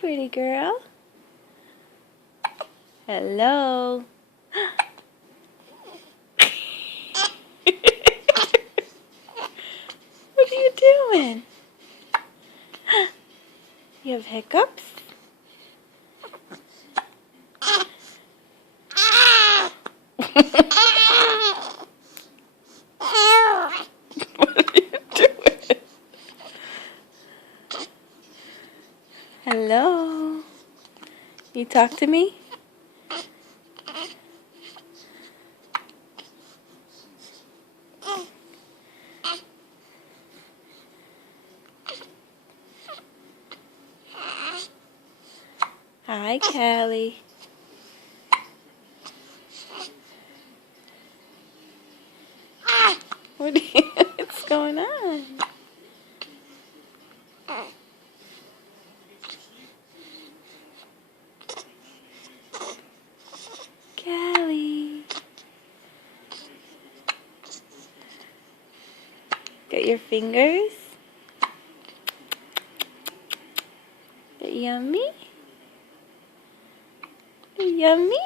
pretty girl. Hello. What are you doing? You have hiccups? What are you doing? Hello. You talk to me? Hi, Callie. What's going on? Callie. Got your fingers? Yummy? Yummy?